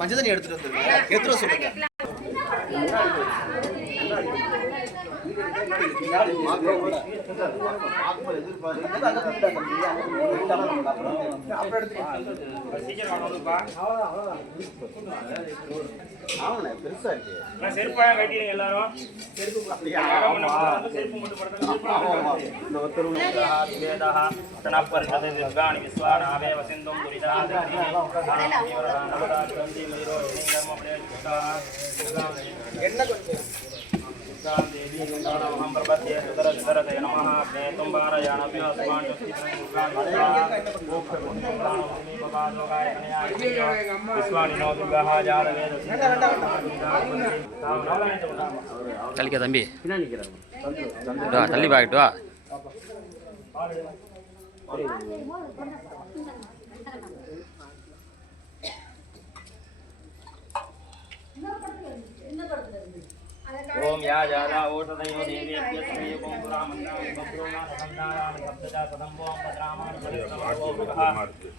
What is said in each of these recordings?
மஞ்சள் தண்ணி எடுத்துட்டு வந்துருங்க. எடுத்துட்டு சொல்லுங்க. செருப்பா கட்டிடுங்க எல்லாரும். தள்ளிக்க தம்பி, தள்ளி பாக்கிட்டு வா. ओम या जादा ओषधयो देवेभ्य श्रीयों पुरामन्नानि भद्रोना सन्तानानि सप्तजा सदम्बो पद्रामानि परिसमोभः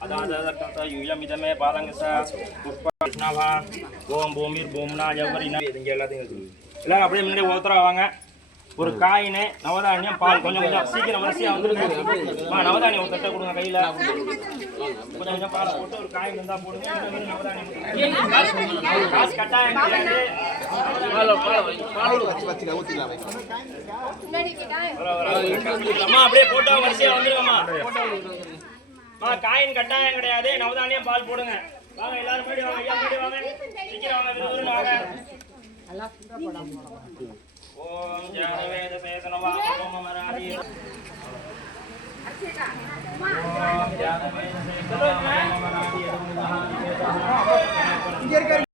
अदादकर्त यूयमिदमे पादंगस पुष्प कृष्णभा ओम भूमिर भूमना यवरिना இங்க எல்லாத்தையும் எல்லாம் அப்படியே முன்னாடி ஒருத்தரா வாங்க. ஒரு காயினே நவதானியம் பால் கொஞ்சம் கொஞ்சம் சீக்கிரம் வரிசையா வந்துருங்க. நவதானியம் ஒரு தட்டை கொடுங்க கையில. கொஞ்சம் கொஞ்சம் பால் போட்டு ஒரு காயின் இருந்தா போடுங்க. நவதானியம் காசு கட்டாயம் கிடையாது. அம்மா அப்படியே போட்டோ வரிசையா வந்துருங்கம்மா. காயின் கட்டாயம் கிடையாது. நவதானியம் பால் போடுங்க. வாங்க எல்லாரும் முன்னாடி வாங்க. ஐயா முன்னாடி வாங்க. சீக்கிரம் வாங்க. விறுவிறுன்னு வாங்க. ஓம் ஜானவேத சேதனவா ஓம் மராதி ஓம் ஜானவேத சேதனவா ஓம் மராதி